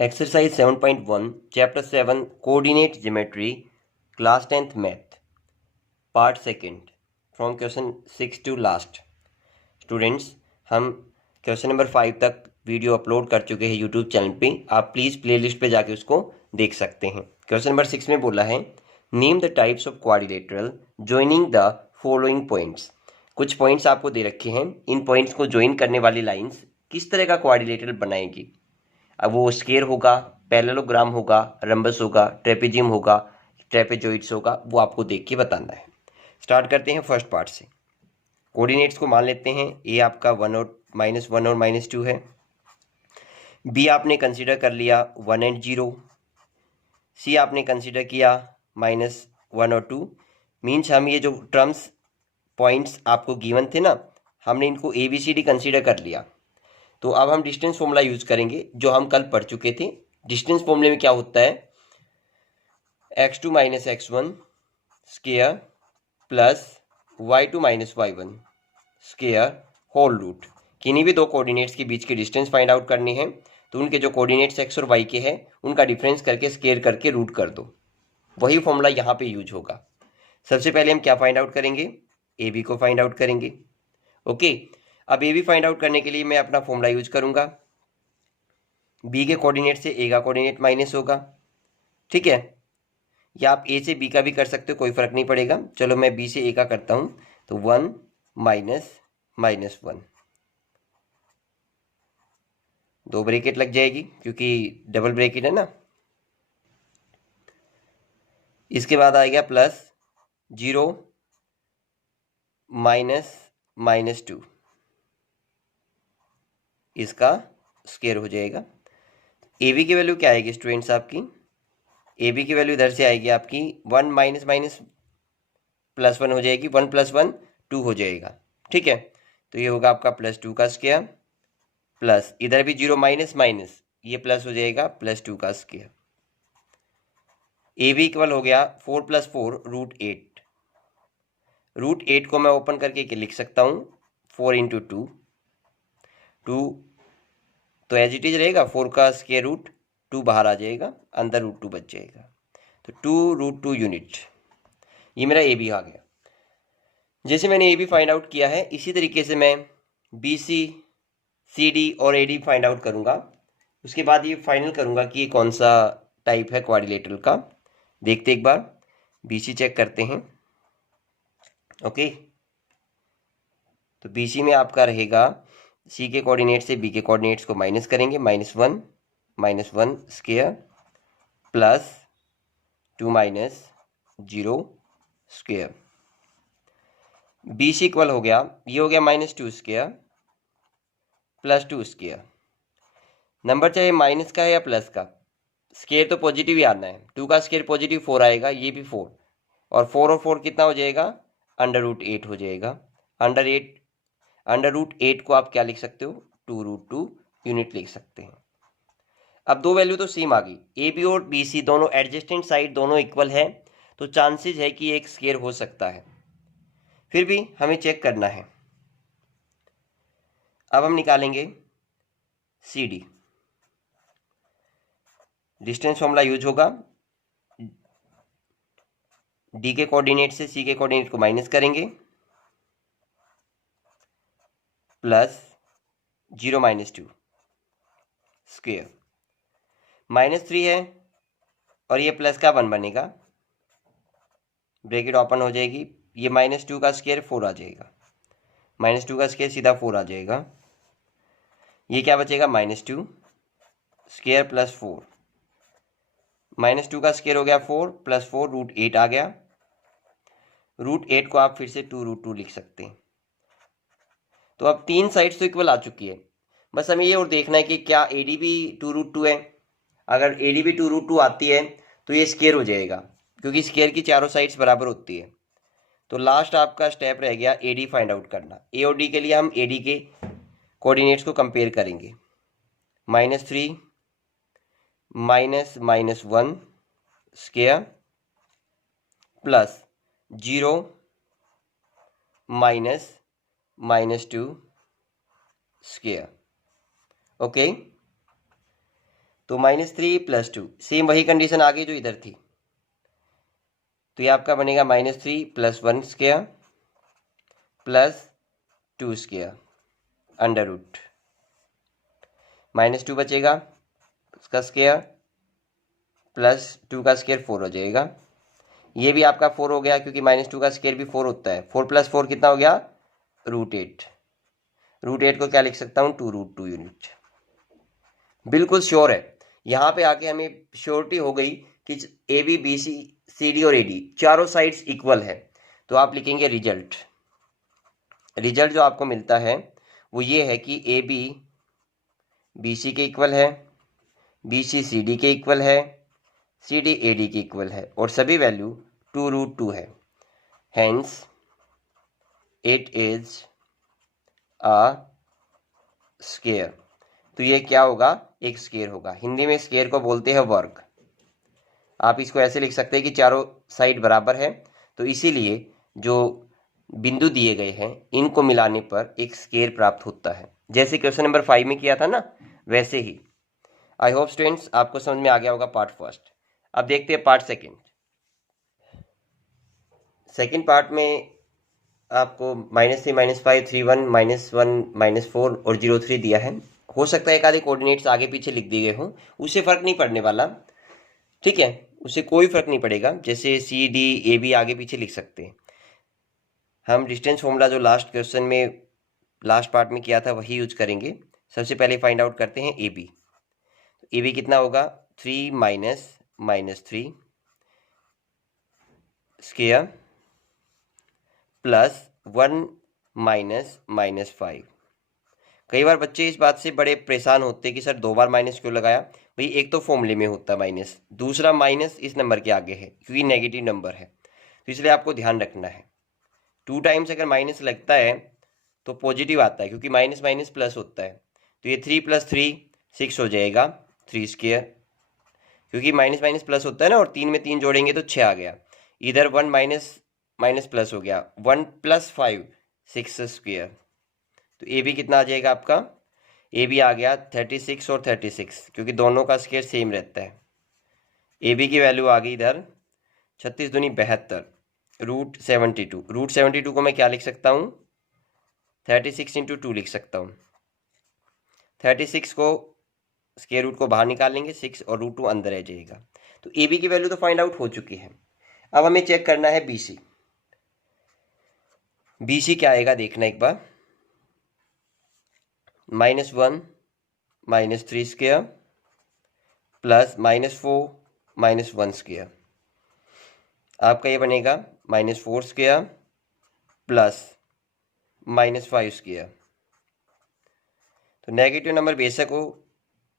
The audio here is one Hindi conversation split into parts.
Exercise 7.1, Chapter 7, Coordinate Geometry, Class 10th Math, Part 2nd, from question 6 to last. Students, हम क्वेश्चन नंबर 5 तक वीडियो अपलोड कर चुके हैं यूट्यूब चैनल पे। आप प्लीज़ प्लेलिस्ट पे जाके उसको देख सकते हैं। क्वेश्चन नंबर 6 में बोला है, name the types of quadrilateral joining the following points. कुछ पॉइंट्स आपको दे रखे हैं, इन पॉइंट्स को ज्वाइन करने वाली लाइंस किस तरह का क्वाड्रिलेटरल बनाएंगी। अब वो स्क्वायर होगा, पैरेललोग्राम होगा, रंबस होगा, ट्रेपेजियम होगा, ट्रेपेजॉइड्स होगा, वो आपको देख के बताना है। स्टार्ट करते हैं फर्स्ट पार्ट से। कोऑर्डिनेट्स को मान लेते हैं, ए आपका 1 और -2 है। बी आपने कंसीडर कर लिया 1 और 0। सी आपने कंसीडर किया -1 और 2। मीन्स हम ये जो टर्म्स पॉइंट्स आपको गिवन थे ना, हमने इनको ABCD कंसीडर कर लिया। तो अब हम डिस्टेंस फॉर्मूला यूज करेंगे जो हम कल पढ़ चुके थे। डिस्टेंस फॉर्मूले में क्या होता है, x2 minus x1 square plus y2 minus y1 square whole root. किन्हीं भी दो कोऑर्डिनेट्स के बीच के डिस्टेंस फाइंड आउट करने हैं तो उनके जो कोऑर्डिनेट्स x और y के हैं उनका डिफरेंस करके स्क्वायर करके रूट कर दो। वही फॉर्मूला यहाँ पे यूज होगा। सबसे पहले हम क्या फाइंड आउट करेंगे, ए बी को फाइंड आउट करेंगे। ओके, अब ए बी फाइंड आउट करने के लिए मैं अपना फॉर्मूला यूज करूंगा। बी के कोऑर्डिनेट से ए का कोऑर्डिनेट माइनस होगा, ठीक है। या आप ए से बी का भी कर सकते हो, कोई फर्क नहीं पड़ेगा। चलो मैं बी से ए का करता हूं, तो 1 -1 दो ब्रैकेट लग जाएगी क्योंकि डबल ब्रैकेट है ना। इसके बाद आ गया प्लस 0 -2, इसका स्क्वायर हो जाएगा। ए बी की वैल्यू क्या आएगी स्टूडेंट्स आपकी, ए बी की वैल्यू इधर से आएगी आपकी 1 +1 हो जाएगी, 1 + 1 2 हो जाएगा, ठीक है। तो ये होगा आपका +2 का स्क्वायर प्लस इधर भी 0 माइनस ये प्लस हो जाएगा +2 का स्क्वायर। ए बी इक्वल हो गया 4 + 4 √8। √8 को मैं ओपन करके लिख सकता हूँ 4 × 2, 2 तो एज इट इज रहेगा, 4 का स्क्वायर रूट 2 बाहर आ जाएगा, अंदर √2 बच जाएगा, तो 2 √2 यूनिट। ये मेरा ए बी आ गया। जैसे मैंने ए बी फाइंड आउट किया है इसी तरीके से मैं बी सी, सी डी और ए डी फाइंड आउट करूंगा। उसके बाद ये फाइनल करूंगा कि ये कौन सा टाइप है क्वाड्रिलेटरल का। देखते एक बार, बी सी चेक करते हैं। ओके, तो बी सी में आपका रहेगा, सी के कोऑर्डिनेट से बी के कोऑर्डिनेट्स को माइनस करेंगे, -1 square plus 2 -0 square. B C equal हो गया, ये हो गया -2 स्क्वायर प्लस 2 स्क्वायर। नंबर चाहे माइनस का है या प्लस का, स्क्वायर तो पॉजिटिव ही आना है। 2 का स्क्वायर पॉजिटिव 4 आएगा, ये भी 4, और 4 और 4 कितना हो जाएगा, √8 हो जाएगा। √8 को आप क्या लिख सकते हो, 2 √2 यूनिट लिख सकते हैं। अब दो वैल्यू तो सेम आ गई, ए बी और बी सी दोनों एडजेस्टेंट साइड दोनों इक्वल है, तो चांसेस है कि एक स्क्वायर हो सकता है। फिर भी हमें चेक करना है। अब हम निकालेंगे C D. Distance formula use होगा, डी के कोऑर्डिनेट से सी के कोऑर्डिनेट को माइनस करेंगे, प्लस 0 -2 स्क्वायर, -3 है और ये प्लस का 1 बनेगा, ब्रैकेट ओपन हो जाएगी, ये -2 का स्क्वायर 4 आ जाएगा, -2 का स्क्वायर सीधा 4 आ जाएगा। ये क्या बचेगा, -2 स्क्वायर प्लस 4, -2 का स्क्वायर हो गया 4 + 4 √8 आ गया। √8 को आप फिर से 2 √2 लिख सकते हैं। तो अब तीन साइड्स तो इक्वल आ चुकी है, बस हमें ये और देखना है कि क्या ए डी भी 2 √2 है। अगर ए डी भी 2 √2 आती है तो ये स्क्वायर हो जाएगा, क्योंकि स्क्वायर की चारों साइड्स बराबर होती है। तो लास्ट आपका स्टेप रह गया ए डी फाइंड आउट करना। ए और डी के लिए हम ए डी के कोऑर्डिनेट्स को कंपेयर करेंगे, -3 -1 स्क्वायर प्लस 0 -2 स्क्वायर। ओके, तो -3 + 2, सेम वही कंडीशन आ गई जो इधर थी। तो ये आपका बनेगा -3 + 1 square plus 2 square under root, -2 बचेगा उसका स्क्वायर प्लस 2 का स्क्वायर 4 हो जाएगा। ये भी आपका 4 हो गया क्योंकि -2 का स्क्वायर भी 4 होता है। 4 + 4 कितना हो गया? √8। √8 को क्या लिख सकता हूँ? 2√2 यूनिट। बिल्कुल श्योर है। यहाँ पे आके हमें श्योरिटी हो गई कि A B B C C D और ए डी चारों साइड्स इक्वल है। तो आप लिखेंगे रिजल्ट। रिजल्ट जो आपको मिलता है वो ये है कि ए बी बी सी के इक्वल है, बी सी सी डी के इक्वल है, सी डी ए डी के इक्वल है और सभी वैल्यू 2√2 है। Hence it is a square. तो ये क्या होगा? एक स्क्वायर होगा। हिंदी में स्क्वायर को बोलते हैं वर्ग। आप इसको ऐसे लिख सकते हैं कि चारों साइड बराबर है, तो इसीलिए जो बिंदु दिए गए हैं इनको मिलाने पर एक स्क्वायर प्राप्त होता है। जैसे क्वेश्चन नंबर 5 में किया था ना, वैसे ही। आई होप स्टूडेंट्स आपको समझ में आ गया होगा पार्ट फर्स्ट। अब देखते हैं पार्ट सेकंड। सेकंड पार्ट में आपको -3 -5 3 1 -1 -4 और 0 3 दिया है। हो सकता है एक आधे कोऑर्डिनेट्स आगे पीछे लिख दिए गए हों, उससे फर्क नहीं पड़ने वाला, ठीक है, उससे कोई फर्क नहीं पड़ेगा। जैसे सी डी ए बी आगे पीछे लिख सकते हैं। हम डिस्टेंस फॉर्मूला जो लास्ट क्वेश्चन में लास्ट पार्ट में किया था वही यूज करेंगे। सबसे पहले फाइंड आउट करते हैं ए बी। ए बी कितना होगा? 3 -3 स्क्वायर प्लस 1 -5। कई बार बच्चे इस बात से बड़े परेशान होते हैं कि सर 2 बार माइनस क्यों लगाया। भाई एक तो फॉर्मूले में होता है माइनस, दूसरा माइनस इस नंबर के आगे है क्योंकि नेगेटिव नंबर है, तो इसलिए आपको ध्यान रखना है 2 टाइम्स अगर माइनस लगता है तो पॉजिटिव आता है क्योंकि माइनस माइनस प्लस होता है। तो ये 3 + 3 6 हो जाएगा, 3 स्क्वायर, क्योंकि माइनस माइनस प्लस होता है ना, और 3 में 3 जोड़ेंगे तो 6 आ गया। इधर 1 माइनस माइनस प्लस हो गया, 1 + 5 6 स्क्वायर। तो ए बी कितना आ जाएगा आपका? ए बी आ गया 36 और 36, क्योंकि दोनों का स्क्वायर सेम रहता है। ए बी की वैल्यू आ गई इधर 36 दूनी 72 √72। √72 को मैं क्या लिख सकता हूँ? 36 × 2 लिख सकता हूँ। 36 को स्क्वायर रूट को बाहर निकालेंगे 6 और √2 अंदर रह जाएगा। तो ए बी की वैल्यू तो फाइंड आउट हो चुकी है। अब हमें चेक करना है बी सी। बी सी क्या आएगा देखना एक बार। -1 -3 स्क्वायर प्लस -4 -1 स्क्वायर। आपका ये बनेगा -4 स्क्वायर प्लस -5 स्क्वायर। तो नेगेटिव नंबर बेशक हो,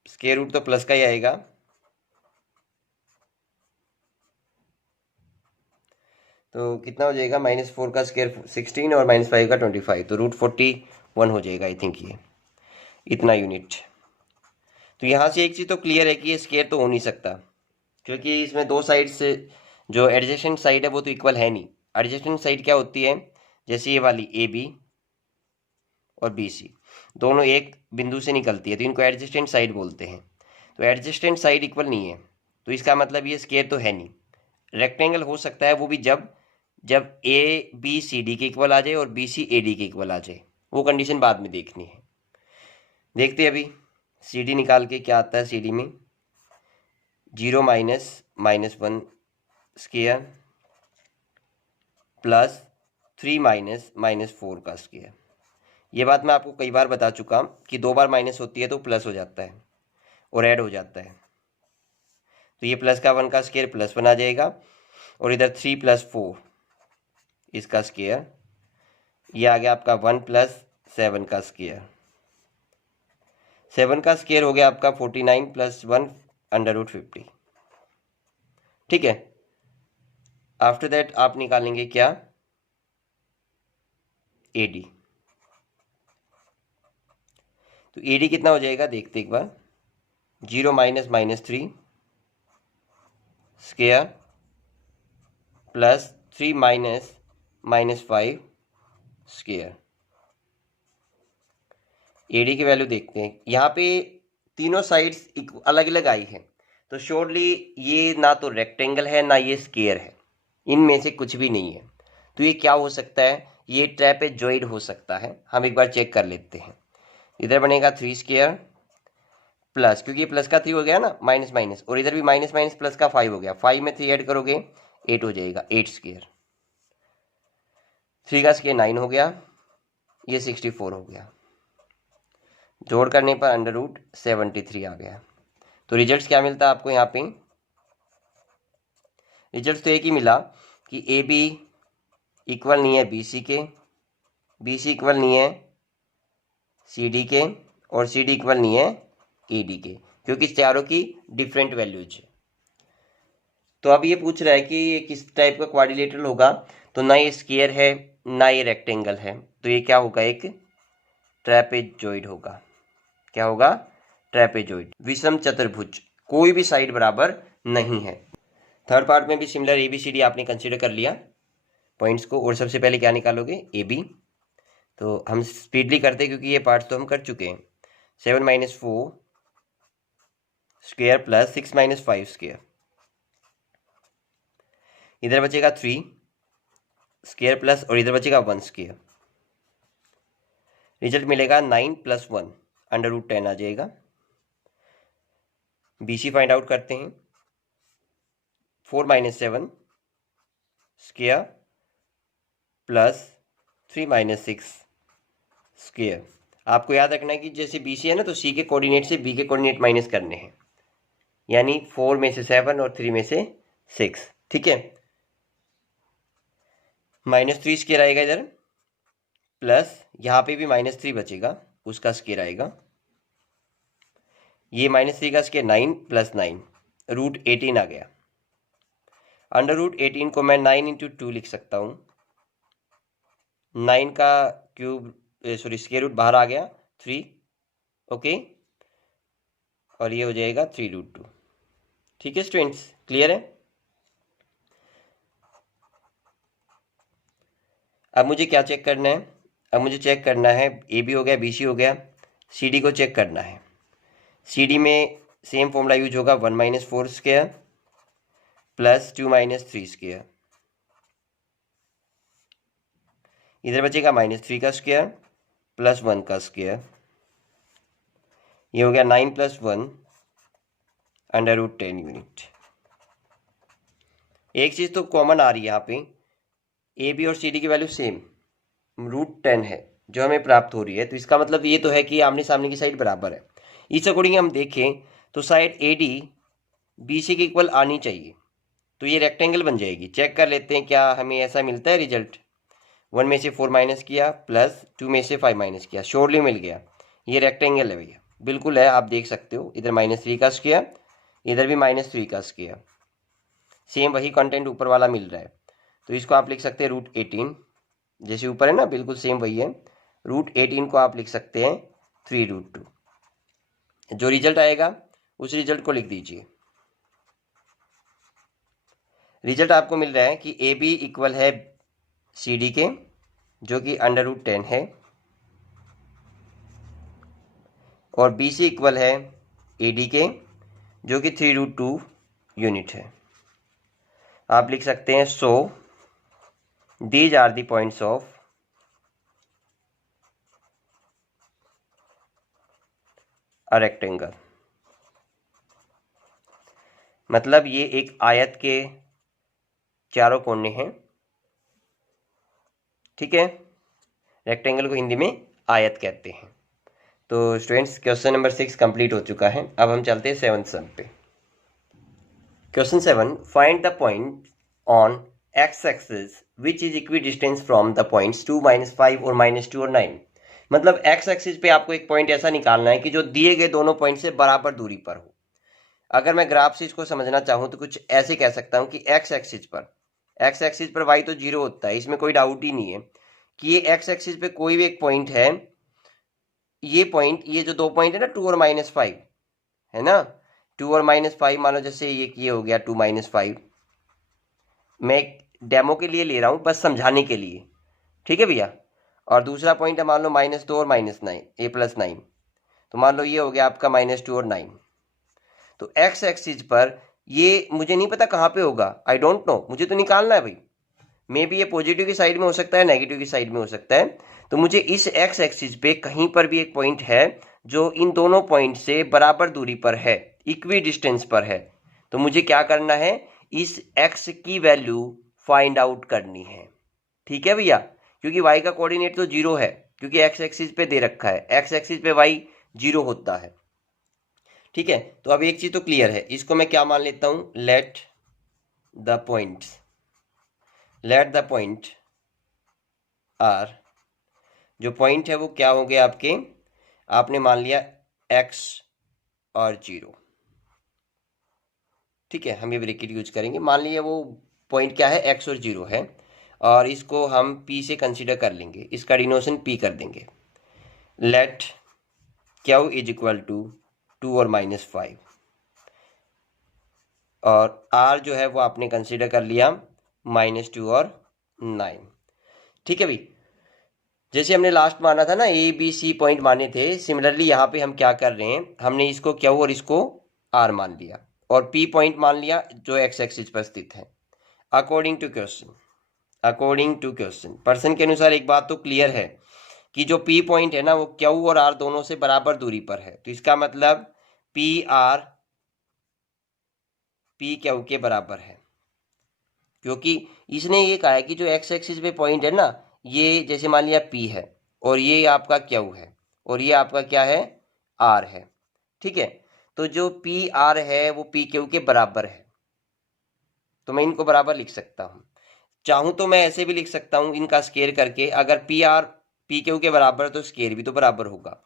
स्क्वायर रूट तो प्लस का ही आएगा। तो कितना हो जाएगा? -4 का स्क्वायर 16 और -5 का 25, तो √41 हो जाएगा आई थिंक, ये इतना यूनिट। तो यहाँ से एक चीज़ तो क्लियर है कि ये स्क्वायर तो हो नहीं सकता, क्योंकि इसमें दो साइड से जो एडजेसेंट साइड है वो तो इक्वल है नहीं। एडजेसेंट साइड क्या होती है? जैसे ये वाली ए बी और बी सी दोनों एक बिंदु से निकलती है, तो इनको एडजेसेंट साइड बोलते हैं। तो एडजेसेंट साइड इक्वल नहीं है, तो इसका मतलब ये स्क्वायर तो है नहीं। रेक्टेंगल हो सकता है वो भी जब ए बी सी डी के इक्वल आ जाए और बी सी ए डी के इक्वल आ जाए, वो कंडीशन बाद में देखनी है। देखते हैं अभी सी डी निकाल के क्या आता है। सी डी में 0 -1 स्क्वायर प्लस 3 -4 का स्क्वायर। ये बात मैं आपको कई बार बता चुका कि 2 बार माइनस होती है तो प्लस हो जाता है और ऐड हो जाता है। तो ये प्लस का 1 का स्क्वायर +1 आ जाएगा, और इधर 3 + 4 इसका स्क्वायर, ये आ गया आपका 1 + 7 का स्क्वायर। 7 का स्क्वायर हो गया आपका 49 + 1 √50। ठीक है। आफ्टर दैट आप निकालेंगे क्या? A D. तो ए डी कितना हो जाएगा देखते एक बार। 0 -3 square plus 3 -5 square. A D की वैल्यू देखते हैं। यहाँ पे तीनों साइड्स अलग अलग आई है, तो श्योरली ये ना तो रेक्टेंगल है ना ये स्क्वायर है, इनमें से कुछ भी नहीं है। तो ये क्या हो सकता है, ये ट्रेपेजॉइड हो सकता है। हम एक बार चेक कर लेते हैं। इधर बनेगा 3 स्क्वायर प्लस, क्योंकि ये प्लस का 3 हो गया ना, माइनस माइनस, और इधर भी माइनस माइनस प्लस का 5 हो गया, 5 में 3 ऐड करोगे 8 हो जाएगा, 8 स्क्वायर। 3 का स्क्वायर 9 हो गया, ये 64 हो गया, जोड़ करने पर अंडर रूट 73 आ गया। तो रिजल्ट्स क्या मिलता है आपको यहाँ पे, रिजल्ट्स तो एक ही मिला कि ए बी इक्वल नहीं है बी सी के, बी सी इक्वल नहीं है सी डी के, और सी डी इक्वल नहीं है ए डी के, क्योंकि चारों की डिफरेंट वैल्यूज है। तो अब ये पूछ रहा है कि ये किस टाइप का क्वाड्रिलेटरल होगा, तो ना ये स्क्वायर है ना ये रेक्टेंगल है, तो ये क्या होगा, एक ट्रेपेजॉइड होगा। क्या होगा, ट्रेपेजॉइड, विषम चतुर्भुज, कोई भी साइड बराबर नहीं है। थर्ड पार्ट में भी similar A B C D आपने कंसीडर कर लिया पॉइंट्स को, और सबसे पहले क्या निकालोगे, ए बी। तो हम स्पीडली करते क्योंकि ये पार्ट तो हम कर चुके हैं। 7 - 4 स्क्वायर प्लस 6 - 5 स्क्वायर, इधर बचेगा 3 स्क्वायर प्लस, और इधर बचेगा 1 स्क्वायर। रिजल्ट मिलेगा 9 + 1 अंडर रूट 10 आ जाएगा। BC फाइंड आउट करते हैं। 4 - 7 स्क्वायर प्लस 3 - 6 स्क्वायर। आपको याद रखना है कि जैसे BC है ना, तो C के कोऑर्डिनेट से B के कोऑर्डिनेट माइनस करने हैं, यानी 4 में से 7 और 3 में से 6, ठीक है। -3 स्क्वायर आएगा इधर, प्लस यहाँ पे भी -3 बचेगा, उसका स्क्वायर आएगा। ये -3 का स्क्वायर 9 + 9 रूट 18 आ गया। अंडर रूट 18 को मैं 9 × 2 लिख सकता हूँ। 9 का क्यूब स्क्वायर रूट बाहर आ गया 3, ओके, और ये हो जाएगा 3√2। ठीक है स्टूडेंट्स, क्लियर है। अब मुझे क्या चेक करना है, अब मुझे चेक करना है ए बी हो गया, बी सी हो गया, सी डी को चेक करना है। सी डी में सेम फॉर्मूला यूज होगा, 1 - 4 स्क्वायर प्लस 2 - 3 स्क्वायर, इधर बचेगा -3 का स्क्वायर प्लस 1 का स्क्वायर, ये हो गया 9 + 1 अंडर रूट 10 यूनिट। एक चीज़ तो कॉमन आ रही है यहाँ पे, ए बी और सी डी की वैल्यू सेम √10 है जो हमें प्राप्त हो रही है, तो इसका मतलब ये तो है कि आमने सामने की साइड बराबर है। इस अकॉर्डिंग हम देखें तो side A D B C के इक्वल आनी चाहिए, तो ये रेक्टेंगल बन जाएगी। चेक कर लेते हैं क्या हमें ऐसा मिलता है रिजल्ट। 1 में से 4 माइनस किया प्लस 2 में से 5 माइनस किया, श्योरली मिल गया, ये रेक्टेंगल है भैया, बिल्कुल है, आप देख सकते हो। इधर -3 का स्क्वायर, इधर भी -3 का स्क्वायर, सेम वही कंटेंट ऊपर वाला मिल रहा है, तो इसको आप लिख सकते हैं √18, जैसे ऊपर है ना बिल्कुल सेम वही है। √18 को आप लिख सकते हैं 3√2। जो रिजल्ट आएगा उस रिजल्ट को लिख दीजिए। रिजल्ट आपको मिल रहा है कि ए बी इक्वल है सी डी के, जो कि अंडर रूट 10 है, और बी सी इक्वल है ए डी के, जो कि 3√2 यूनिट है। आप लिख सकते हैं so these are the points of a rectangle. मतलब ये एक आयत के चारों कोने हैं, ठीक है। रेक्टेंगल को हिंदी में आयत कहते हैं। तो स्टूडेंट्स क्वेश्चन नंबर 6 कंप्लीट हो चुका है। अब हम चलते हैं 7th सम पे। Question 7, find the point on x axis which is equidistance from the points 2 - 5 और -2 और 9। मतलब एक्स एक्सिस पे आपको एक पॉइंट ऐसा निकालना है कि जो दिए गए दोनों पॉइंट से बराबर दूरी पर हो। अगर मैं ग्राफ से इसको समझना चाहूँ तो कुछ ऐसे कह सकता हूँ कि एक्स एक्सिस पर वाई तो 0 होता है, इसमें कोई डाउट ही नहीं है कि ये एक्स एक्सिस पे कोई भी एक पॉइंट है, ये पॉइंट, ये जो 2 पॉइंट है ना 2 और -5 है ना, 2 और -5 मानो जैसे ये हो गया 2 - 5, मैं एक डेमो के लिए ले रहा हूँ, बस समझाने के लिए, ठीक है भैया। और दूसरा पॉइंट है मान लो -2 और -9 a + 9, तो मान लो ये हो गया आपका -2 और 9। तो एक्स एक्सिस पर ये मुझे नहीं पता कहाँ पे होगा, आई डोंट नो, मुझे तो निकालना है भाई। मे बी ये पॉजिटिव की साइड में हो सकता है, नेगेटिव की साइड में हो सकता है। तो मुझे इस एक्स एक्सिस पे कहीं पर भी एक पॉइंट है जो इन दोनों पॉइंट से बराबर दूरी पर है, इक्वी डिस्टेंस पर है। तो मुझे क्या करना है, इस एक्स की वैल्यू फाइंड आउट करनी है। ठीक है भैया, क्योंकि वाई का कोऑर्डिनेट तो 0 है, क्योंकि एक्स एक्सिस पे दे रखा है, एक्स एक्सिस पे वाई 0 होता है। ठीक है, तो अब एक चीज तो क्लियर है, इसको मैं क्या मान लेता हूं, लेट द पॉइंट आर, जो पॉइंट है वो क्या होंगे आपके, आपने मान लिया x और 0। ठीक है, हम ये ब्रैकेट यूज करेंगे, मान लिया वो पॉइंट क्या है, x और 0 है, और इसको हम p से कंसीडर कर लेंगे, इसका डिनोशन p कर देंगे। Let q is equal to 2 और -5, और r जो है वो आपने कंसीडर कर लिया -2 और 9। ठीक है भाई, जैसे हमने लास्ट माना था ना, ए बी सी पॉइंट माने थे, सिमिलरली यहाँ पे हम क्या कर रहे हैं, हमने इसको क्यू और इसको आर मान लिया, और पी पॉइंट मान लिया जो एक्स एक्सिस पर स्थित है। अकॉर्डिंग टू क्वेश्चन पर्सन के अनुसार एक बात तो क्लियर है कि जो पी पॉइंट है ना वो क्यू और आर दोनों से बराबर दूरी पर है। तो इसका मतलब पी आर पी क्यू के बराबर है, क्योंकि इसने ये कहा है कि जो एक्स एक्सिस पे पॉइंट है ना, ये जैसे मान लिया P है, और ये आपका क्यू है, और ये आपका क्या है, R है। ठीक है, तो जो पी आर है वो पी क्यू के बराबर है, तो मैं इनको बराबर लिख सकता हूँ। चाहूँ तो मैं ऐसे भी लिख सकता हूँ इनका स्केयर करके, अगर पी आर पी क्यू के बराबर है तो स्केयर भी तो बराबर होगा।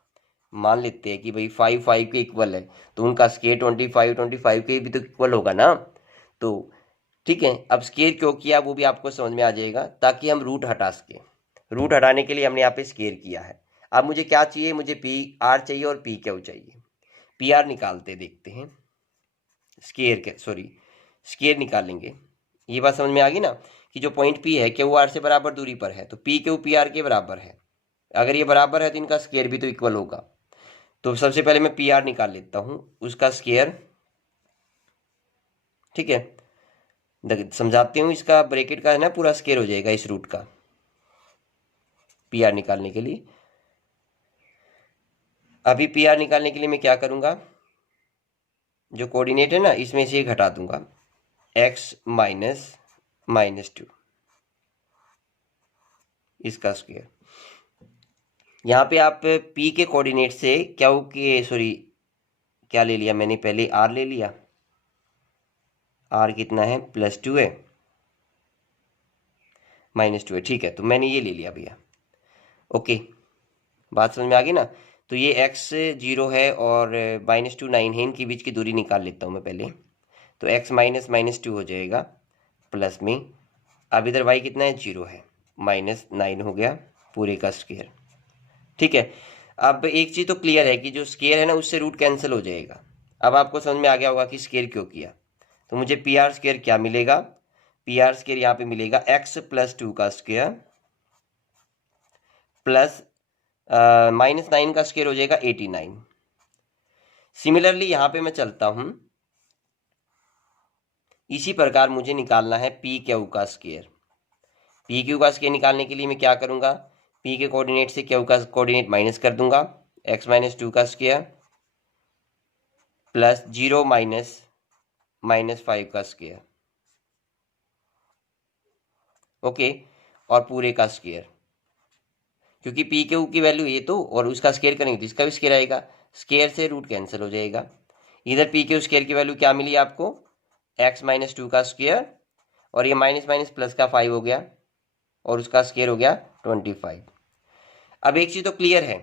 मान लेते हैं कि भाई 5 5 के इक्वल है, तो उनका स्केयर 25 25 के भी तो इक्वल होगा ना। तो ठीक है, अब स्केयर क्यों किया वो भी आपको समझ में आ जाएगा, ताकि हम रूट हटा सकें। रूट हटाने के लिए हमने यहाँ पे स्केयर किया है। अब मुझे क्या चाहिए, मुझे पी आर चाहिए और पी क्यू चाहिए। पी आर निकालते देखते हैं, स्केयर निकालेंगे। ये बात समझ में आ गई ना, कि जो पॉइंट पी है क्यू आर से बराबर दूरी पर है, तो पी क्यू पी आर के बराबर है। अगर ये बराबर है तो इनका स्केयर भी तो इक्वल होगा। तो सबसे पहले मैं पी आर निकाल लेता हूँ, उसका स्केयर। ठीक है, समझाते हूँ, इसका ब्रैकेट का है ना पूरा स्केयर हो जाएगा इस रूट का, पी आर निकालने के लिए। अभी पी आर निकालने के लिए मैं क्या करूँगा, जो कोऑर्डिनेट है ना इसमें से घटा दूंगा, x -2 इसका स्क्वायर। यहाँ पे आप p के कोऑर्डिनेट से क्या ले लिया मैंने, पहले r ले लिया, r कितना है, +2 है, -2 है। ठीक है, तो मैंने ये ले लिया भैया। ओके, बात समझ में आ गई ना। तो ये x 0 है और -2 9 है, इनके बीच की दूरी निकाल लेता हूँ मैं पहले। तो x -2 हो जाएगा प्लस में, अब इधर y कितना है, 0 है, -9 हो गया पूरे का स्क्वायर। ठीक है, अब एक चीज़ तो क्लियर है कि जो स्क्वायर है ना उससे रूट कैंसिल हो जाएगा। अब आपको समझ में आ गया होगा कि स्क्वायर क्यों किया। तो मुझे पी आर स्क्वायर क्या मिलेगा, पी आर स्क्वायर यहाँ पे मिलेगा x +2 का स्क्वायर प्लस -9 का स्क्वायर हो जाएगा 89। सिमिलरली यहाँ पे मैं चलता हूँ, इसी प्रकार मुझे निकालना है पी क्यू का स्क्वायर। पी क्यू का स्क्वायर निकालने के लिए मैं क्या करूँगा, पी के कोऑर्डिनेट से क्यू का कोऑर्डिनेट माइनस कर दूंगा, x -2 का स्क्वायर प्लस 0 -5 का स्क्वायर। ओके, और पूरे का स्क्वायर, क्योंकि पी क्यू की वैल्यू ये तो, और उसका स्क्वायर करेंगे तो इसका भी स्क्वायर आएगा, स्क्वायर से रूट कैंसिल हो जाएगा। इधर पी क्यू स्क्वायर की वैल्यू क्या मिली आपको, x -2 का स्क्वायर, और ये माइनस माइनस प्लस का 5 हो गया, और उसका स्क्वायर हो गया 25। अब एक चीज़ तो क्लियर है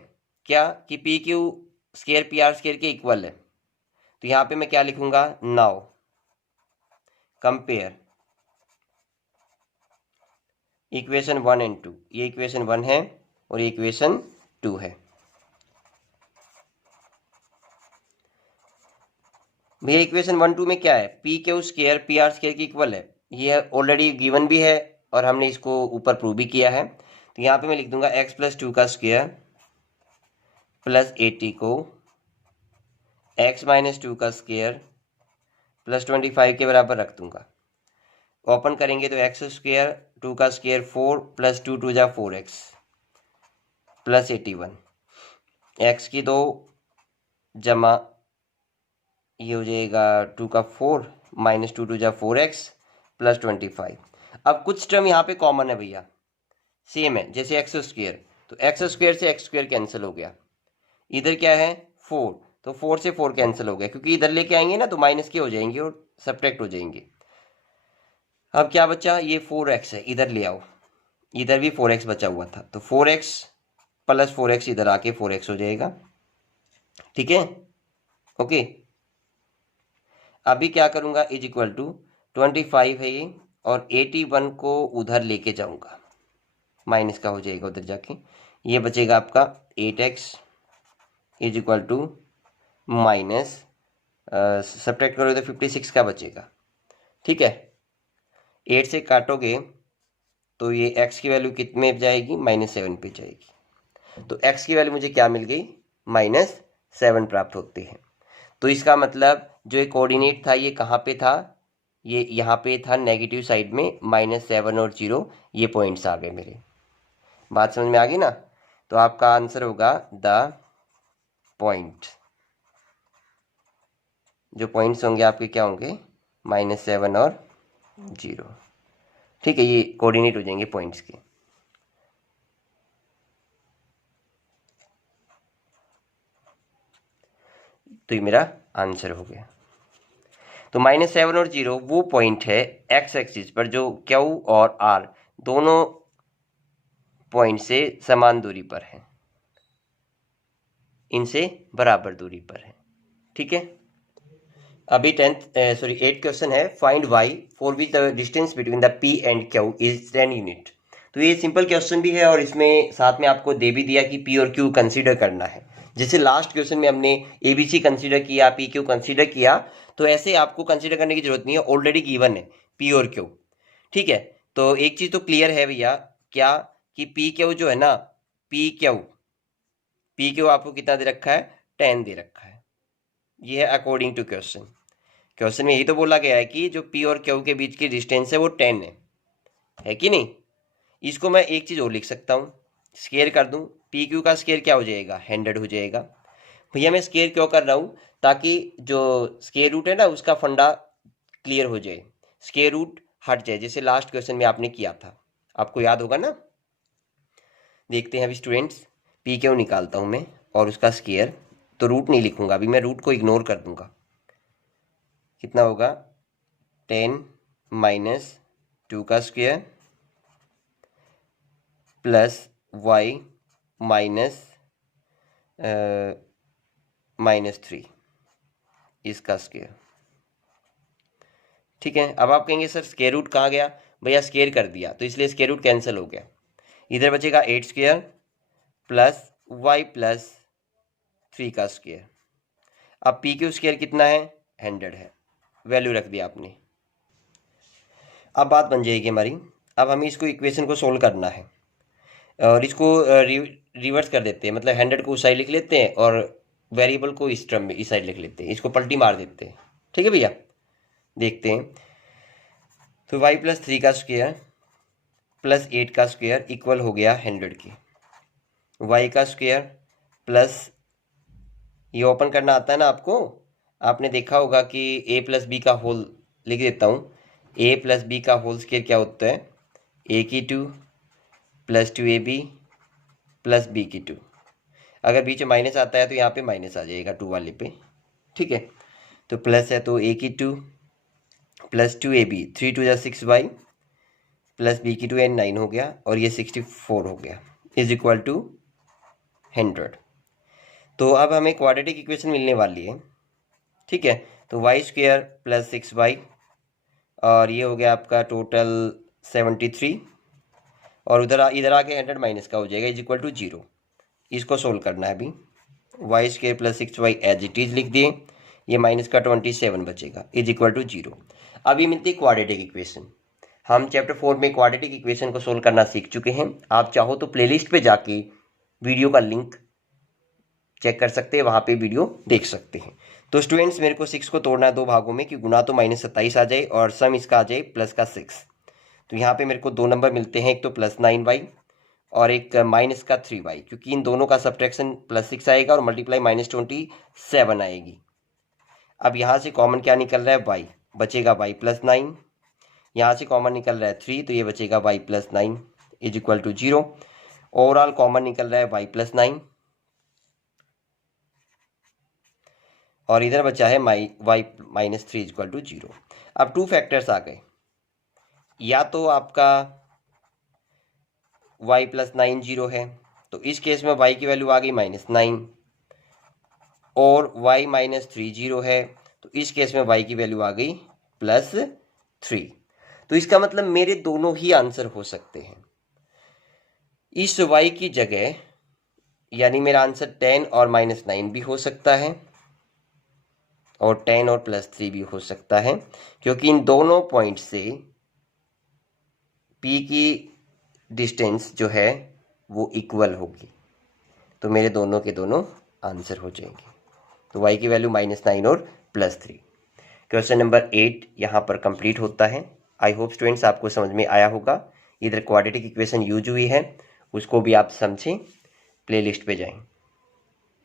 क्या, कि P Q square P R square के इक्वल है। तो यहाँ पे मैं क्या लिखूंगा, नाउ कंपेयर इक्वेशन 1 एंड 2। ये इक्वेशन 1 है और ये इक्वेशन 2 है। भैया इक्वेशन 1 2 में क्या है, P Q square P R square की इक्वल है, ये ऑलरेडी गिवन भी है और हमने इसको ऊपर प्रूव भी किया है। तो यहाँ पे मैं लिख दूंगा x +2 का स्क्वायर प्लस 80 को x माइनस 2 का स्क्वायर प्लस 25 के बराबर रख दूंगा। ओपन करेंगे तो एक्स स्क्वायर 2 का स्क्वायर 4 प्लस 2 2 जा 4x प्लस 81, x की 2 जमा ये हो जाएगा 2 का 4 माइनस 2 2 जा 4x प्लस 25। अब कुछ टर्म यहाँ पे कॉमन है भैया, सेम है, जैसे एक्स स्क्वायर, तो एक्स स्क्वायर से एक्स स्क्वायर कैंसिल हो गया। इधर क्या है 4, तो 4 से 4 कैंसिल हो गया, क्योंकि इधर लेके आएंगे ना तो माइनस के हो जाएंगे और सब्ट्रैक्ट हो जाएंगे। अब क्या बचा, ये 4x है, इधर ले आओ, इधर भी 4x बचा हुआ था, तो 4x प्लस 4x इधर आके 4x हो जाएगा। ठीक है, ओके। अभी क्या करूँगा, इज इक्वल टू 25 है ये, और 81 को उधर लेके जाऊँगा, माइनस का हो जाएगा उधर जाके, ये बचेगा आपका 8x is equal to minus subtract करोगे तो 56 का बचेगा। ठीक है, 8 से काटोगे तो ये x की वैल्यू कितने पे जाएगी, -7 पे जाएगी। तो x की वैल्यू मुझे क्या मिल गई, -7 प्राप्त होते हैं। तो इसका मतलब जो ये कोऑर्डिनेट था ये कहाँ पे था, ये यहाँ पे था नेगेटिव साइड में, -7 और 0 ये पॉइंट्स आ गए मेरे। बात समझ में आ गई ना। तो आपका आंसर होगा द पॉइंट, जो पॉइंट्स होंगे आपके क्या होंगे, -7 और 0। ठीक है, ये कोऑर्डिनेट हो जाएंगे पॉइंट्स के। तो ये मेरा आंसर हो गया। तो -7 और 0 वो पॉइंट है एक्स एक्सिस पर जो Q और R दोनों पॉइंट से समान दूरी पर है, इनसे बराबर दूरी पर है। ठीक है, अभी 8th क्वेश्चन है, find y for which the distance between the P and Q is 10 unit. तो ये सिंपल क्वेश्चन भी है और इसमें साथ में आपको दे भी दिया कि P और Q कंसीडर करना है। जैसे लास्ट क्वेश्चन में हमने ABC कंसीडर किया, PQ कंसीडर किया, तो ऐसे आपको कंसीडर करने की जरूरत नहीं है, ऑलरेडी गिवन है P और Q। ठीक है, तो एक चीज तो क्लियर है भैया, क्या कि PQ जो है ना, PQ आपको कितना दे रखा है, 10 दे रखा है। ये है अकॉर्डिंग टू क्वेश्चन। क्वेश्चन में यही तो बोला गया है कि जो P और Q के बीच की डिस्टेंस है वो 10 है कि नहीं। इसको मैं एक चीज़ और लिख सकता हूँ, स्केयर कर दूँ, PQ का स्केयर क्या हो जाएगा, 100 हो जाएगा। भैया मैं स्केयर क्यों कर रहा हूँ, ताकि जो स्केयर रूट है ना उसका फंडा क्लियर हो जाए, स्केयर रूट हट जाए, जैसे लास्ट क्वेश्चन में आपने किया था, आपको याद होगा ना। देखते हैं अभी स्टूडेंट्स, PQ निकालता हूँ मैं और उसका स्केयर, तो रूट नहीं लिखूंगा अभी, मैं रूट को इग्नोर कर दूंगा। कितना होगा, 10 माइनस 2 का स्क्वायर प्लस y -3 इसका स्क्वायर। ठीक है, अब आप कहेंगे सर स्क्वायर रूट कहाँ गया, भैया स्क्वायर कर दिया तो इसलिए स्क्वायर रूट कैंसिल हो गया। इधर बचेगा 8 स्क्वायर प्लस y प्लस 3 का स्क्वायर। अब PQ स्क्वायर कितना है, 100 है, वैल्यू रख दिया आपने। अब बात बन जाएगी हमारी, अब हमें इसको इक्वेशन को सोल्व करना है और इसको रिवर्स कर देते हैं, मतलब 100 को उस साइड लिख लेते हैं और वेरिएबल को इस टर्म में इस साइड लिख लेते हैं, इसको पलटी मार देते हैं। ठीक है भैया, देखते हैं। तो y प्लस 3 का स्क्वायर प्लस 8 का स्क्वायर इक्वल हो गया 100 की, y का स्क्वायर प्लस, ये ओपन करना आता है ना आपको, आपने देखा होगा कि a प्लस बी का होल लिख देता हूँ, a प्लस बी का होल स्क्वायर क्या होता है, a की 2 प्लस 2ab प्लस b की 2। अगर बीच में माइनस आता है तो यहाँ पे माइनस आ जाएगा 2 वाले पे। ठीक है, तो प्लस है तो a की 2 plus 2ab, 3 2 6y plus b की 2 एंड 9 हो गया, और ये 64 हो गया, इज इक्वल टू 100। तो अब हमें क्वाड्रेटिक इक्वेशन मिलने वाली है। ठीक है, तो y स्क्वायर प्लस 6y, और ये हो गया आपका टोटल 73, और इधर आके 100 माइनस का हो जाएगा, इज इक्वल टू 0। इसको सोल्व करना है अभी, y square plus 6y as it is लिख दिए, ये माइनस का 27 बचेगा, इज इक्वल टू 0। अभी मिलती है क्वाड्रेटिक इक्वेशन। हम चैप्टर 4 में क्वाड्रेटिक इक्वेशन को सोल्व करना सीख चुके हैं। आप चाहो तो प्लेलिस्ट पे जाके वीडियो का लिंक चेक कर सकते हैं, वहाँ पे वीडियो देख सकते हैं। तो स्टूडेंट्स मेरे को 6 को तोड़ना है दो भागों में कि गुना तो -27 आ जाए और सम इसका आ जाए प्लस का 6। तो यहाँ पे मेरे को दो नंबर मिलते हैं, एक तो +9y और एक माइनस का 3y, क्योंकि इन दोनों का सब्ट्रैक्शन +6 आएगा और मल्टीप्लाई -27 आएगी। अब यहाँ से कॉमन क्या निकल रहा है, y बचेगा y +9, यहाँ से कॉमन निकल रहा है 3 तो ये बचेगा y +9 is equal to 0। Overall common निकल रहा है y +9 और इधर बचा है y -3 इज इक्वल टू 0। अब टू फैक्टर्स आ गए, या तो आपका y +9 0 है, तो इस केस में y की वैल्यू आ गई -9, और y -3 0 है, तो इस केस में y की वैल्यू आ गई +3। तो इसका मतलब मेरे दोनों ही आंसर हो सकते हैं। इस y की जगह यानी मेरा आंसर 10 और -9 भी हो सकता है और 10 और +3 भी हो सकता है, क्योंकि इन दोनों पॉइंट से P की डिस्टेंस जो है वो इक्वल होगी, तो मेरे दोनों के दोनों आंसर हो जाएंगे। तो y की वैल्यू -9 और +3। क्वेश्चन नंबर 8 यहाँ पर कंप्लीट होता है। आई होप स्टूडेंट्स आपको समझ में आया होगा। इधर क्वाड्रेटिक इक्वेशन यूज हुई है, उसको भी आप समझें, प्लेलिस्ट पे जाएं।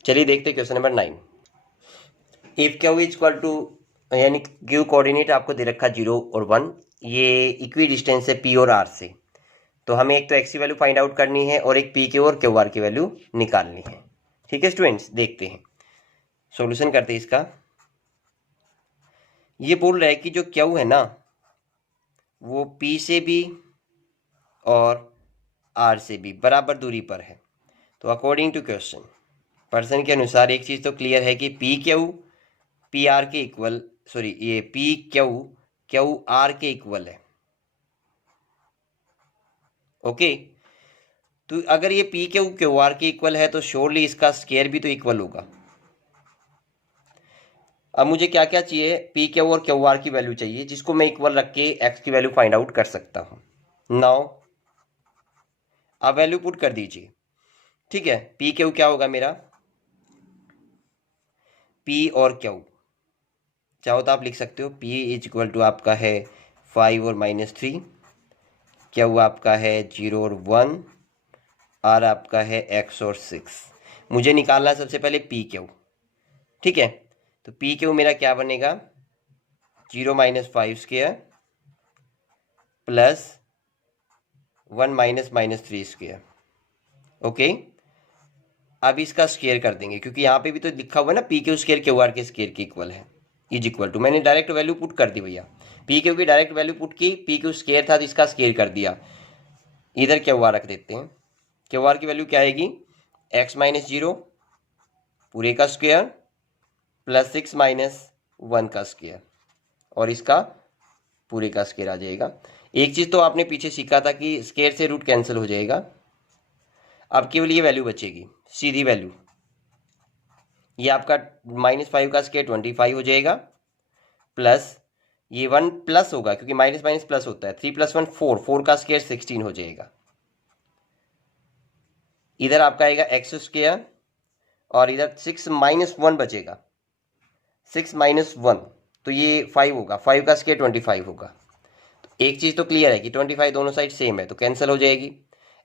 चलिए देखते हैं question number 9। If Q is equal to, यानी क्यू कोऑर्डिनेट आपको दे रखा 0 और 1, ये इक्वी डिस्टेंस है P और R से, तो हमें एक तो x की वैल्यू फाइंड आउट करनी है और एक P के और क्यू आर की वैल्यू निकालनी है। ठीक है स्टूडेंट्स, देखते हैं, सॉल्यूशन करते हैं इसका। ये बोल रहा है कि जो क्यू है ना वो P से भी और R से भी बराबर दूरी पर है। तो अकॉर्डिंग टू क्वेश्चन पर्सन के अनुसार एक चीज़ तो क्लियर है कि P क्यू पी आर के इक्वल, सॉरी ये P क्यू क्यू आर के इक्वल है। ओके, तो अगर ये P क्यू क्यू आर के इक्वल है तो श्योरली इसका स्क्वायर भी तो इक्वल होगा। अब मुझे क्या क्या चाहिए, P क्यू और क्यू आर की वैल्यू चाहिए, जिसको मैं इक्वल रख के x की वैल्यू फाइंड आउट कर सकता हूँ। नाउ अब वैल्यू पुट कर दीजिए। ठीक है, P क्यू क्या होगा मेरा, P और Q चाहो तो आप लिख सकते हो, P इज इक्वल टू आपका है 5 और -3, Q आपका है 0 और 1, R आपका है x और 6। मुझे निकालना है सबसे पहले P क्यू। ठीक है, तो P क्यू मेरा क्या बनेगा, 0 - 5 स्क्वायर प्लस 1 - -3 स्क्वायर। ओके, अब इसका स्क्वायर कर देंगे, क्योंकि यहाँ पे भी तो लिखा हुआ है ना P Q square Q R के स्क्वायर के इक्वल है, इज इक्वल टू, मैंने डायरेक्ट वैल्यू पुट कर दी भैया, P क्यू की डायरेक्ट वैल्यू पुट की, P क्यू स्क्वायर था तो इसका स्क्वायर कर दिया, इधर क्यू आर रख देते हैं। क्यू आर की वैल्यू क्या आएगी, x - 0 पूरे का स्क्वायर प्लस 6 - 1 का स्क्वायर, और इसका पूरे का स्क्वायर आ जाएगा। एक चीज़ तो आपने पीछे सीखा था कि स्क्वायर से रूट कैंसिल हो जाएगा, अब केवल ये वैल्यू बचेगी, सीधी वैल्यू, ये आपका -5 का स्क्वायर 25 हो जाएगा, प्लस ये 1 प्लस होगा क्योंकि माइनस माइनस प्लस होता है, 3 + 1 4, 4 का स्क्वायर 16 हो जाएगा। इधर आपका आएगा x स्क्वायर और इधर 6 - 1 बचेगा, 6 - 1 तो ये 5 होगा, 5 का स्क्वायर 25 होगा। तो एक चीज़ तो क्लियर है कि 25 दोनों साइड सेम है तो कैंसिल हो जाएगी।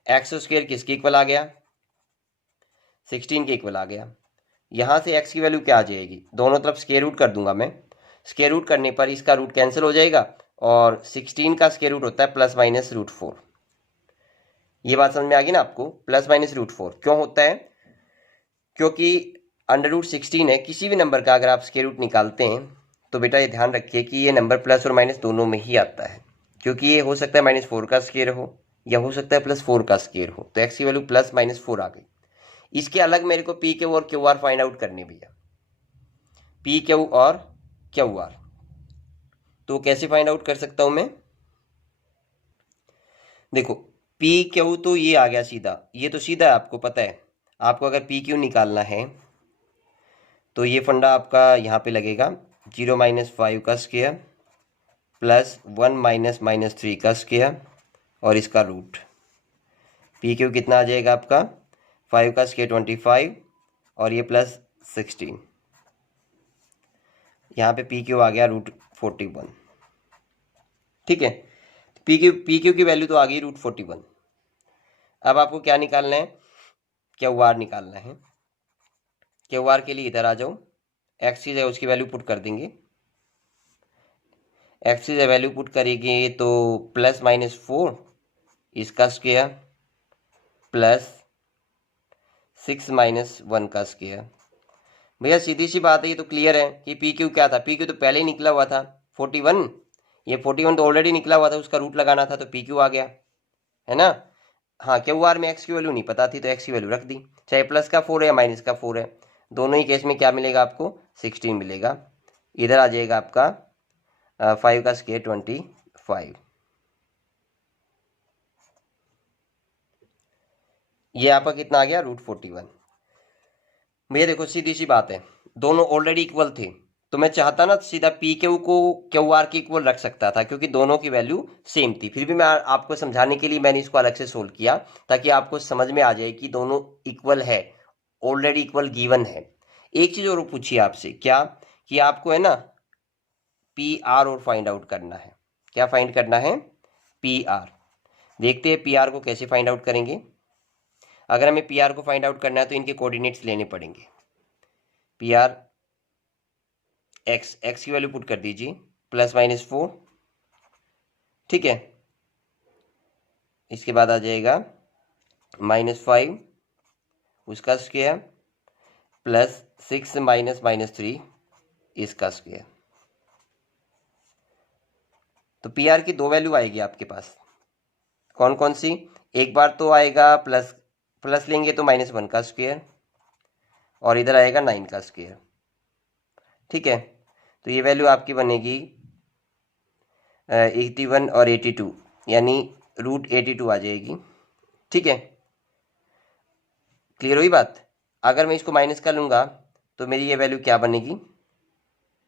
एक्स स्क्वायर किसके इक्वल आ गया, 16 के इक्वल आ गया। यहाँ से x की वैल्यू क्या आ जाएगी, दोनों तरफ स्क्वायर रूट कर दूंगा मैं, स्क्वायर रूट करने पर इसका रूट कैंसिल हो जाएगा और 16 का स्क्वायर रूट होता है +-√4। ये बात समझ में आ गई ना आपको, +-√4 क्यों होता है, क्योंकि √16 है, किसी भी नंबर का अगर आप स्क्वायर रूट निकालते हैं तो बेटा ये ध्यान रखिए कि ये नंबर प्लस और माइनस दोनों में ही आता है, क्योंकि ये हो सकता है -4 का स्क्वायर हो या हो सकता है +4 का स्क्वायर हो, तो x की वैल्यू +-4 आ गई। इसके अलग मेरे को पी क्यू और क्यू आर फाइंड आउट करने भैया, पी क्यू और क्यू आर, तो कैसे फाइंड आउट कर सकता हूं मैं, देखो पी क्यू तो ये आ गया सीधा, ये तो सीधा है, आपको पता है, आपको अगर पी क्यू निकालना है तो ये फंडा आपका यहाँ पे लगेगा, 0 - 5 का स्क्वायर प्लस 1 - -3 का स्क्वायर और इसका रूट। पी क्यू कितना आ जाएगा आपका, 5 का स्क्वायर 25 और ये प्लस 16, यहाँ पे पी क्यू आ गया √41। ठीक है, पी क्यू की वैल्यू तो आ गई √41। अब आपको क्या निकालना है, क्यू आर निकालना है। क्यू आर के लिए इधर आ जाओ, एक्स की जगह उसकी वैल्यू पुट कर देंगे। एक्स की जगह वैल्यू पुट करेंगे तो +-4 इसका स्क्वायर प्लस 6-1 का स्क्वायर। भैया सीधी सी बात है, ये तो क्लियर है कि पी क्यू क्या था, पी क्यू तो पहले ही निकला हुआ था 41, ये 41 तो ऑलरेडी निकला हुआ था, उसका रूट लगाना था तो पी क्यू आ गया, है ना। हाँ, क्यू आर में एक्स की वैल्यू नहीं पता थी तो एक्स की वैल्यू रख दी, चाहे प्लस का 4 है या माइनस का 4 है, दोनों ही केस में क्या मिलेगा आपको 16 मिलेगा। इधर आ जाएगा आपका 5 का स्क्वायर 25। ये आपका कितना आ गया √41। भैया देखो सीधी सी बात है, दोनों ऑलरेडी इक्वल थे, तो मैं चाहता ना सीधा पी क्यू को क्यू आर के इक्वल रख सकता था क्योंकि दोनों की वैल्यू सेम थी। फिर भी मैं आपको समझाने के लिए मैंने इसको अलग से सोल्व किया ताकि आपको समझ में आ जाए कि दोनों इक्वल है, ऑलरेडी इक्वल गिवन है। एक चीज और पूछिए आपसे, क्या कि आपको है ना पी आर और फाइंड आउट करना है। क्या फाइंड करना है, पी आर। देखते हैं पी आर को कैसे फाइंड आउट करेंगे। अगर हमें पी आर को फाइंड आउट करना है तो इनके कोऑर्डिनेट्स लेने पड़ेंगे। पी आर एक्स की वैल्यू पुट कर दीजिए +-4, ठीक है। इसके बाद आ जाएगा -5 उसका स्क्वायर प्लस 6-3 इसका स्क्वायर। तो पी आर की दो वैल्यू आएगी आपके पास, कौन कौन सी, एक बार तो आएगा प्लस लेंगे तो -1 का स्क्वायर और इधर आएगा 9 का स्क्वायर, ठीक है। तो ये वैल्यू आपकी बनेगी 81 और 82 यानी √82 आ जाएगी, ठीक है। क्लियर हुई बात। अगर मैं इसको माइनस कर लूँगा तो मेरी ये वैल्यू क्या बनेगी,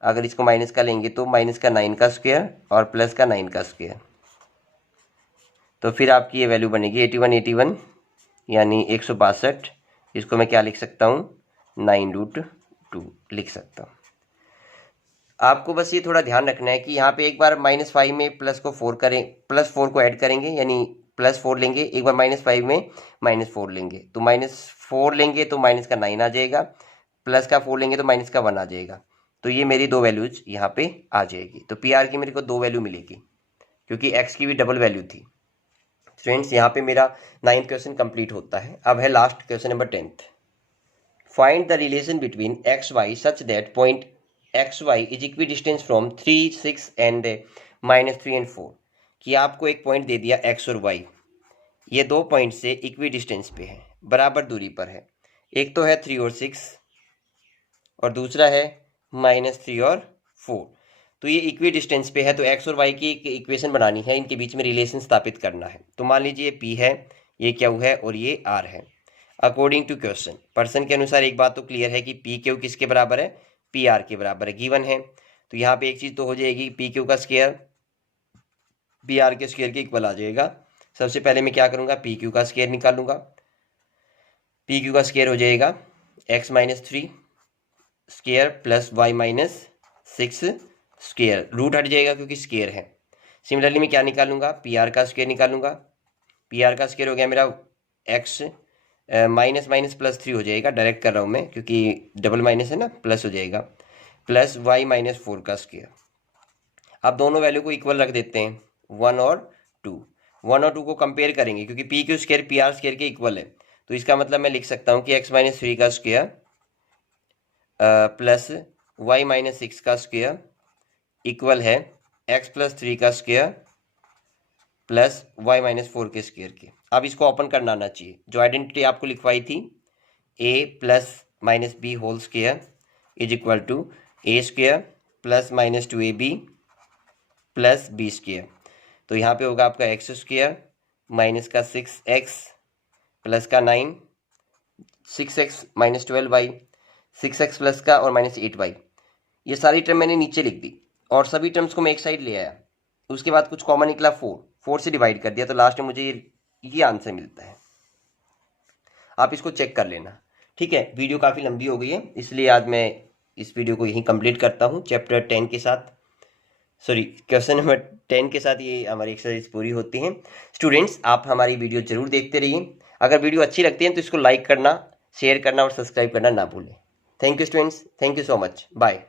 अगर इसको माइनस का लेंगे तो माइनस का 9 का स्क्वायर और प्लस का 9 का स्क्वायर, तो फिर आपकी ये वैल्यू बनेगी 81 यानी 162। इसको मैं क्या लिख सकता हूँ 9√2 लिख सकता हूँ। आपको बस ये थोड़ा ध्यान रखना है कि यहाँ पे एक बार -5 में प्लस को 4 करें, +4 को ऐड करेंगे यानी +4 लेंगे, एक बार -5 में -4 लेंगे तो -4 लेंगे तो माइनस का 9 आ जाएगा, प्लस का 4 लेंगे तो माइनस का 1 आ जाएगा। तो ये मेरी दो वैल्यूज यहाँ पे आ जाएगी। तो पी आर की मेरे को दो वैल्यू मिलेगी क्योंकि एक्स की भी डबल वैल्यू थी। फ्रेंड्स यहाँ पे मेरा 9th क्वेश्चन कंप्लीट होता है। अब है last question number 10th। Find the relation between X Y such that point X Y is equidistance from 3, 6 and -3 और 4। कि आपको एक पॉइंट दे दिया एक्स और वाई, ये दो पॉइंट से इक्वी डिस्टेंस पे है, बराबर दूरी पर है। एक तो है 3 और 6 और दूसरा है -3 और 4। तो ये इक्वी डिस्टेंस पे है, तो एक्स और वाई की एक इक्वेशन बनानी है, इनके बीच में रिलेशन स्थापित करना है। तो मान लीजिए पी है, ये क्यू है और ये आर है। अकॉर्डिंग टू क्वेश्चन, पर्सन के अनुसार एक बात तो क्लियर है कि पी क्यू किसके बराबर है, पी आर के बराबर है, गिवन है। तो यहाँ पे एक चीज तो हो जाएगी, पी क्यू का स्क्वायर पी आर के स्क्वायर के इक्वल आ जाएगा। सबसे पहले मैं क्या करूंगा, पी क्यू का स्क्वायर निकालूंगा। पी क्यू का स्क्वायर हो जाएगा x-3 square plus y-6 square, root हट जाएगा क्योंकि स्क्वायर है। सिमिलरली मैं क्या निकालूंगा, पी आर का स्क्वायर निकालूंगा। पी आर का स्क्वायर हो गया मेरा x -+3 हो जाएगा, डायरेक्ट कर रहा हूँ मैं क्योंकि डबल माइनस है ना, प्लस हो जाएगा प्लस y-4 का स्क्वायर। अब दोनों वैल्यू को इक्वल रख देते हैं, 1 और 2। 1 और 2 को कंपेयर करेंगे क्योंकि P Q square P R square के इक्वल है, तो इसका मतलब मैं लिख सकता हूँ कि x-3 का स्क्वायर प्लस y-6 का स्क्वायर इक्वल है x+3 का स्क्वायर प्लस y-4 के स्क्वायर के। अब इसको ओपन करना आना चाहिए, जो आइडेंटिटी आपको लिखवाई थी a + -b whole square is equal to a square plus -2ab plus b square. तो यहाँ पे होगा आपका x स्क्वायर माइनस का 6x प्लस का 9, 6x - 12y, 6x प्लस का और -8y। ये सारी टर्म मैंने नीचे लिख दी और सभी टर्म्स को मैं एक साइड ले आया। उसके बाद कुछ कॉमन निकला 4 से डिवाइड कर दिया, तो लास्ट में मुझे ये आंसर मिलता है। आप इसको चेक कर लेना, ठीक है, वीडियो काफ़ी लंबी हो गई है, इसलिए आज मैं इस वीडियो को यहीं कंप्लीट करता हूँ। चैप्टर 10 के साथ, सॉरी क्वेश्चन नंबर 10 के साथ ये हमारी एक्सरसाइज पूरी होती है। स्टूडेंट्स, आप हमारी वीडियो जरूर देखते रहिए। अगर वीडियो अच्छी लगती है तो इसको लाइक करना, शेयर करना और सब्सक्राइब करना ना भूलें। Thank you students, thank you so much, bye.